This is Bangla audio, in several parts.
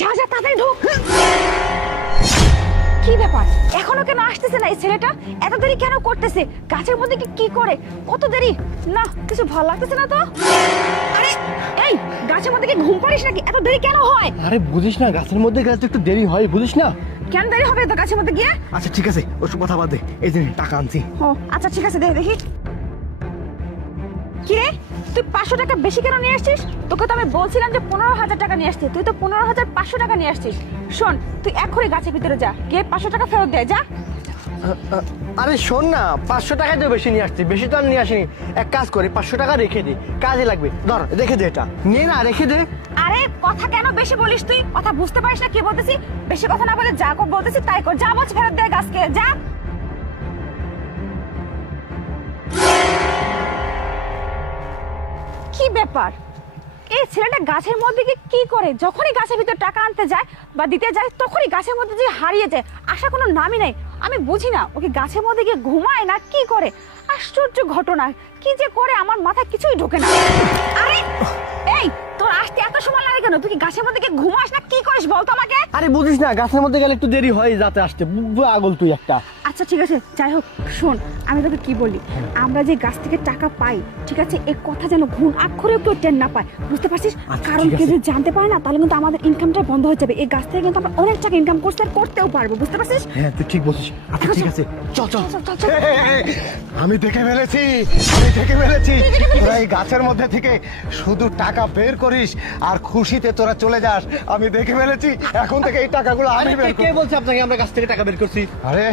যা যা তাড়াতাড়ি ঢোক। কি ব্যাপার, এখনো কেন আসতেছে না এই ছেলেটা? এত দেরি কেন করতেছে? গাছের মধ্যে কি করে কত দেরি? না কিছু ভালো লাগতেছে না তো। আরে এই গাছের মধ্যে কি ঘুম পাড়িস নাকি? এত দেরি কেন হয়? আরে বুঝিস না, গাছের মধ্যে গেলে তো একটু দেরি হয়, বুঝিস না? কেন দেরি হবে তো গাছের মধ্যে গিয়ে? আচ্ছা ঠিক আছে, ওসব কথা বাদ দে। এই যে টাকা আনছি। ও আচ্ছা ঠিক আছে, দেখি কি রে, তুই 500 টাকা বেশি কেন নিয়ে আসছিস? তোকে তো আমি বলছিলাম যে 15,000 টাকা নিয়ে আসতে, তুই তো 15,500 টাকা নিয়ে আসছিস। শোন, তুই এক্ষুনি গাছের ভিতরে যা, গিয়ে 500 টাকা ফেরত দে যা। আরে শোন না, 500 টাকাই তো বেশি নিয়ে আসছি, বেশি তো আর নিয়ে আসিনি। এক কাজ করি, 500 টাকা রেখে দিই, কাজে লাগবে। ধর রেখে দে, এটা নিয়ে না, রেখে দে। আরে কথা কেন বেশি বলিস তুই? কথা বুঝতে পারিস না কি বলতেছি? বেশি কথা না বলে যা কর বলতেছি তাই কর, যা বলছি ফেরত দে গাছকে যা। কি ব্যাপার, এই ছেলেটা গাছের মধ্যে কি করে? যখনই গাছের ভিতর টাকা আনতে যায় বা দিতে যায় তখনই গাছের মধ্যে যে হারিয়ে যায়, আসার কোনো নামই নাই। আমি বুঝি না ওকে গাছের মধ্যে গিয়ে ঘুমায় না কি করে। আশ্চর্য ঘটনা, কি যে করে আমার মাথায় কিছুই ঢোকে না। আরে এই তোর আসতে এত সময় লাগে কেন? তুই কি গাছের মধ্যে গিয়ে ঘুমাস না কি করিস বলতো আমাকে? আরে বুঝিস না, গাছের মধ্যে গেলে একটু দেরি হয় যাতে আসতে। আগল তুই একটা। আচ্ছা ঠিক আছে, যাই হোক শোন, আমি তোকে কি বলি, আমরা যে গাছ থেকে টাকা পাই, ঠিক আছে, এই কথা যেন ঘুণ আক্ষরেও কেউ টের না পায়, বুঝতে পারছিস? আচ্ছা, কারণ ঠিক কেউ আছে। যদি জানতে পারে না তাহলে কিন্তু আমাদের ইনকামটা বন্ধ হয়ে যাবে। এই গাছ থেকে কিন্তু আমরা অনেক টাকা ইনকাম করতেও পারবো, বুঝতে পারছিস? হ্যাঁ তুই ঠিক বলছিস। আচ্ছা ঠিক আছে, চল চল। চল, চল, চল। আমি দেখে ফেলেছি, আমি দেখে ফেলেছি। তোরা এই গাছের মধ্যে থেকে শুধু টাকা বের করিস আর খুশিতে তোরা চলে যাস। আমি দেখে ফেলেছি, এখন থেকে এই টাকাগুলো আমি বের কে করব। বলছে আপনাকে আমরা গাছ থেকে টাকা বের করছি? আরে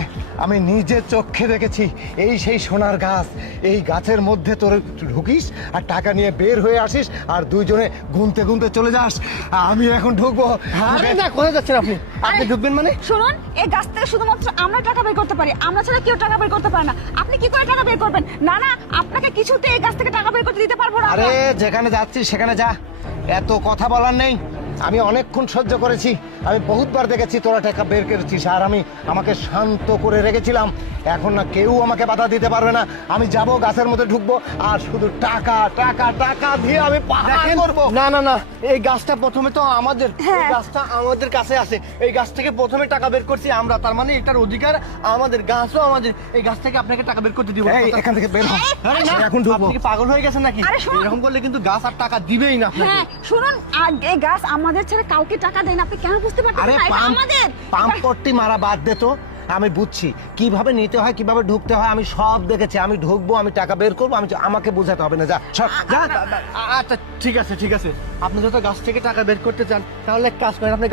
আমি নিজের চোখে দেখেছি, এই সেই সোনার গাছ। এই গাছের মধ্যে তোর ঢুকিস আর টাকা নিয়ে বের হয়ে আসিস আর দুইজনে গুনতে গুনতে চলে যাস। আমি এখন ঢুকবো। আরে না, কোথায় যাচ্ছেন আপনি? আপনি ঢুকবেন মানে? শুনুন, এই গাছ থেকে শুধুমাত্র আমরা টাকা বের করতে পারি, আমরা ছাড়া কেউ টাকা বের করতে পারে না। আপনি কি করে টাকা বের করবেন? না না, আপনাকে কিছুতে এই গাছ থেকে টাকা বের করতে দিতে পারবো না আরে আমরা। যেখানে যাচ্ছিস সেখানে যা, এত কথা বলার নেই। আমি অনেকক্ষণ সহ্য করেছি, আমি বহুতবার দেখেছি তোরা টাকা বের করেছিস আর আমি আমাকে শান্ত করে রেখেছিলাম। এখন না কেউ আমাকে বাধা দিতে পারবে না। আমি যাব, গাছের মধ্যে ঢুকবো আর শুধু টাকা টাকা টাকা দিয়ে আমি পাহাড় করবো। না না না, এই গাছটা প্রথমে তো আমাদের, হ্যাঁ। এই গাছটা আমাদের কাছে আছে। এই গাছ থেকে প্রথমে টাকা বের করছি আমরা, তার মানে এটার অধিকার আমাদের, গাছও আমাদের। এই গাছ থেকে আপনাকে টাকা বের করতে দিব না। এই, এখান থেকে বের হ। আরে না, আমি এখন ঢুকবো। আপনি কি পাগল হয়ে গেছেন নাকি? আরে শোন। এরকম করলে কিন্তু গাছ আর টাকা দিবেই না আপনাকে। হ্যাঁ শুনুন, আর এই গাছ আমাদের ছেড়ে কাউকে টাকা দেয় না। আপনি কেন বুঝতে পারছেন আরে না? এটা পাম্প আমাদের। পাম্প পট্টি মারা বাদ দে তো। আমি বুঝছি কিভাবে নিতে হয়, কিভাবে ঢুকতে হয়, আমি সব দেখেছি। আমি ঢুকবো, আমি টাকা বের করবো, আমাকে বোঝাতে হবে না। যা সর, যা। আচ্ছা ঠিক আছে ঠিক আছে, আপনি যত গাছ থেকে টাকা বের করতে চান তাহলে এক কাজ করেন, আপনি